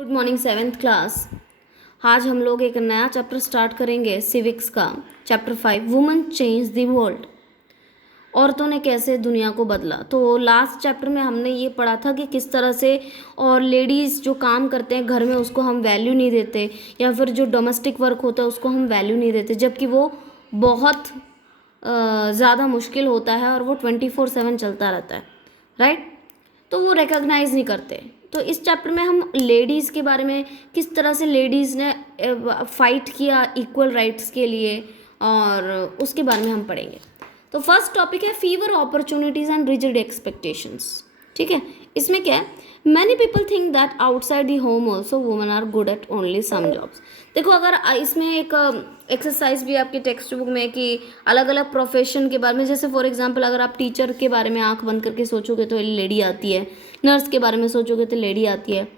Good morning seventh class. आज हम लोग एक नया चैप्टर स्टार्ट करेंगे सिविक्स का, chapter 5 women change the world. औरतों ने कैसे दुनिया को बदला। तो लास्ट चैप्टर में हमने ये पढ़ा था कि किस तरह से और लेडीज़ जो काम करते हैं घर में उसको हम वैल्यू नहीं देते, या फिर जो डोमेस्टिक वर्क होता है उसको हम वैल्यू नहीं देते, जबकि वो बहुत ज़्यादा मुश्किल होता है और वो 24/7 चलता रहता है, राइट। तो वो रिकॉग्नाइज नहीं करते। तो इस चैप्टर में हम लेडीज़ के बारे में, किस तरह से लेडीज़ ने फाइट किया इक्वल राइट्स के लिए, और उसके बारे में हम पढ़ेंगे। तो फर्स्ट टॉपिक है fewer opportunities and rigid expectations. ठीक है, इसमें क्या है, many people think that outside the home also women are good at only some jobs. देखो, अगर इसमें एक एक्सरसाइज भी आपके टेक्स्ट बुक में कि अलग अलग प्रोफेशन के बारे में, जैसे फॉर एग्जांपल अगर आप टीचर के बारे में आंख बंद करके सोचोगे तो लेडी आती है, नर्स के बारे में सोचोगे तो लेडी आती है,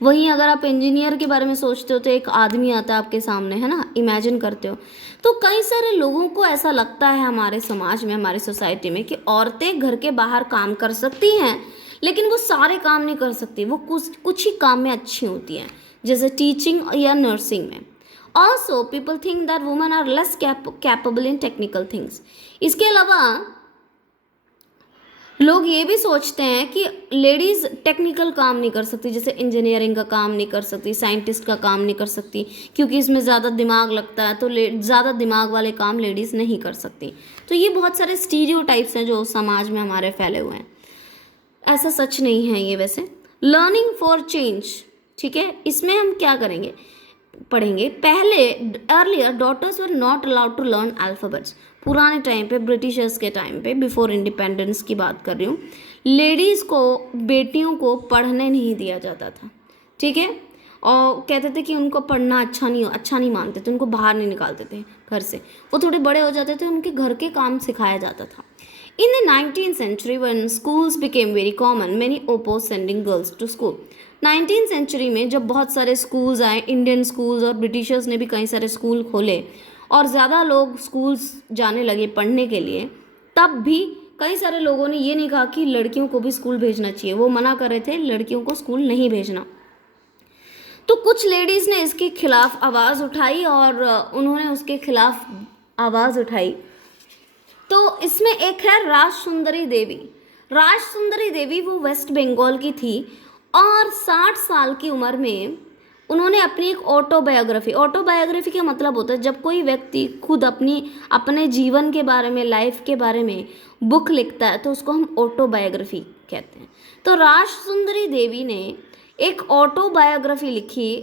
वहीं अगर आप इंजीनियर के बारे में सोचते हो तो एक आदमी आता है आपके सामने, है ना, इमेजिन करते हो। तो कई सारे लोगों को ऐसा लगता है हमारे समाज में, हमारी सोसाइटी में, कि औरतें घर के बाहर काम कर सकती हैं लेकिन वो सारे काम नहीं कर सकती, वो कुछ ही काम में अच्छी होती हैं, जैसे टीचिंग या नर्सिंग में। Also people think that women are less capable in technical things. इसके अलावा लोग ये भी सोचते हैं कि लेडीज़ टेक्निकल काम नहीं कर सकती, जैसे इंजीनियरिंग का काम नहीं कर सकती, साइंटिस्ट का काम नहीं कर सकती, क्योंकि इसमें ज़्यादा दिमाग लगता है, तो ज़्यादा दिमाग वाले काम लेडीज़ नहीं कर सकती। तो ये बहुत सारे स्टीरियोटाइप्स हैं जो समाज में हमारे फैले हुए हैं। ऐसा सच नहीं है ये वैसे। लर्निंग फॉर चेंज, ठीक है, इसमें हम क्या करेंगे, पढ़ेंगे। पहले earlier daughters were not allowed to learn alphabets. पुराने टाइम पे, ब्रिटिशर्स के टाइम पे, बिफोर इंडिपेंडेंस की बात कर रही हूँ, लेडीज़ को, बेटियों को पढ़ने नहीं दिया जाता था, ठीक है। और कहते थे कि उनको पढ़ना अच्छा नहीं मानते थे, उनको बाहर नहीं निकालते थे घर से। वो थोड़े बड़े हो जाते थे, उनके घर के काम सिखाया जाता था। In the 19th century when schools became very common, many opposed sending girls to school. 19th century में जब बहुत सारे स्कूल्स आए, इंडियन स्कूल्स, और ब्रिटिशर्स ने भी कई सारे स्कूल खोले और ज़्यादा लोग स्कूल्स जाने लगे पढ़ने के लिए, तब भी कई सारे लोगों ने ये नहीं कहा कि लड़कियों को भी स्कूल भेजना चाहिए। वो मना कर रहे थे लड़कियों को स्कूल नहीं भेजना। तो कुछ लेडीज़ ने इसके खिलाफ आवाज़ उठाई और उन्होंने उसके खिलाफ आवाज़ उठाई। तो इसमें एक है राजसुंदरी देवी। राजसुंदरी देवी वो वेस्ट बंगाल की थी और 60 साल की उम्र में उन्होंने अपनी एक ऑटोबायोग्राफी का मतलब होता है जब कोई व्यक्ति खुद अपने जीवन के बारे में, लाइफ के बारे में बुक लिखता है, तो उसको हम ऑटोबायोग्राफी कहते हैं। तो राजसुंदरी देवी ने एक ऑटोबायोग्राफी लिखी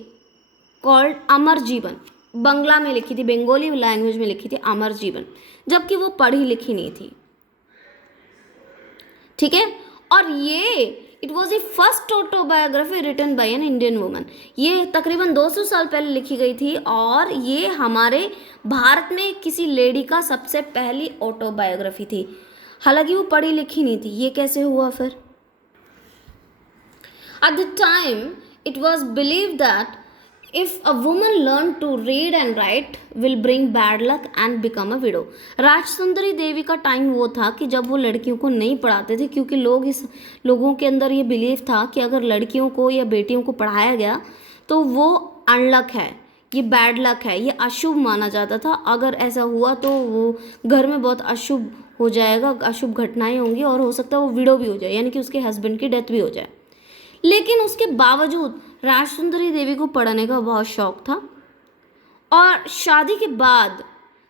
कॉल्ड अमर जीवन। बंगला में लिखी थी, बंगाली लैंग्वेज में लिखी थी अमर जीवन, जबकि वो पढ़ी लिखी नहीं थी, ठीक है। और ये it was the first autobiography written by an Indian woman. ये तकरीबन 200 साल पहले लिखी गई थी और ये हमारे भारत में किसी लेडी का सबसे पहली ऑटोबायोग्राफी थी। हालांकि वो पढ़ी लिखी नहीं थी। ये कैसे हुआ फिर? At the time, it was believed that if a woman learned to read and write, will bring bad luck and become a widow. राजसुंदरी देवी का टाइम वो था कि जब वो लड़कियों को नहीं पढ़ाते थे, क्योंकि लोगों के अंदर ये बिलीव था कि अगर लड़कियों को या बेटियों को पढ़ाया गया तो वो अनलक है, ये बैड लक है, ये अशुभ माना जाता था। अगर ऐसा हुआ तो वो घर में बहुत अशुभ हो जाएगा, अशुभ घटनाएं होंगी और हो सकता है वो विडो भी हो जाए, यानी कि उसके हस्बैंड की डेथ भी हो जाए। लेकिन उसके बावजूद राजसुंदरी देवी को पढ़ने का बहुत शौक था और शादी के बाद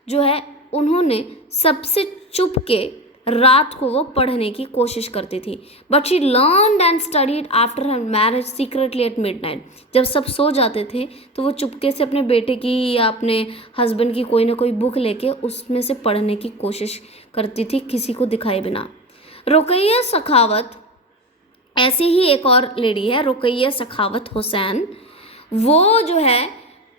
जो है उन्होंने सबसे चुप के रात को वो पढ़ने की कोशिश करती थी। But she learned and studied after her marriage secretly at midnight. जब सब सो जाते थे तो वो चुपके से अपने बेटे की या अपने हस्बैंड की कोई ना कोई बुक लेके उसमें से पढ़ने की कोशिश करती थी, किसी को दिखाए बिना। रुकैया सखावत ऐसी ही एक और लेडी है, रुकैया सखावत हुसैन। वो जो है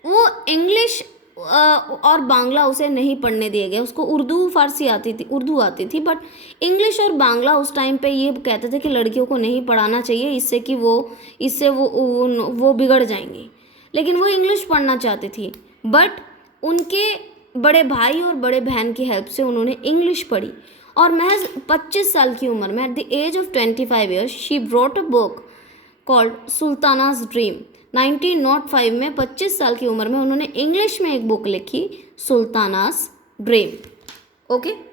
वो इंग्लिश और बांग्ला उसे नहीं पढ़ने दिया गया। उसको उर्दू फारसी आती थी, उर्दू आती थी, बट इंग्लिश और बांग्ला उस टाइम पे ये कहते थे कि लड़कियों को नहीं पढ़ाना चाहिए, इससे वो बिगड़ जाएंगी। लेकिन वो इंग्लिश पढ़ना चाहती थी, बट उनके बड़े भाई और बड़े बहन की हेल्प से उन्होंने इंग्लिश पढ़ी और महज 25 साल की उम्र में, at the age of 25 years, she brought a book called Sultana's dream. 1905 में 25 साल की उम्र में उन्होंने इंग्लिश में एक बुक लिखी, सुल्तानाज ड्रीम। ओके।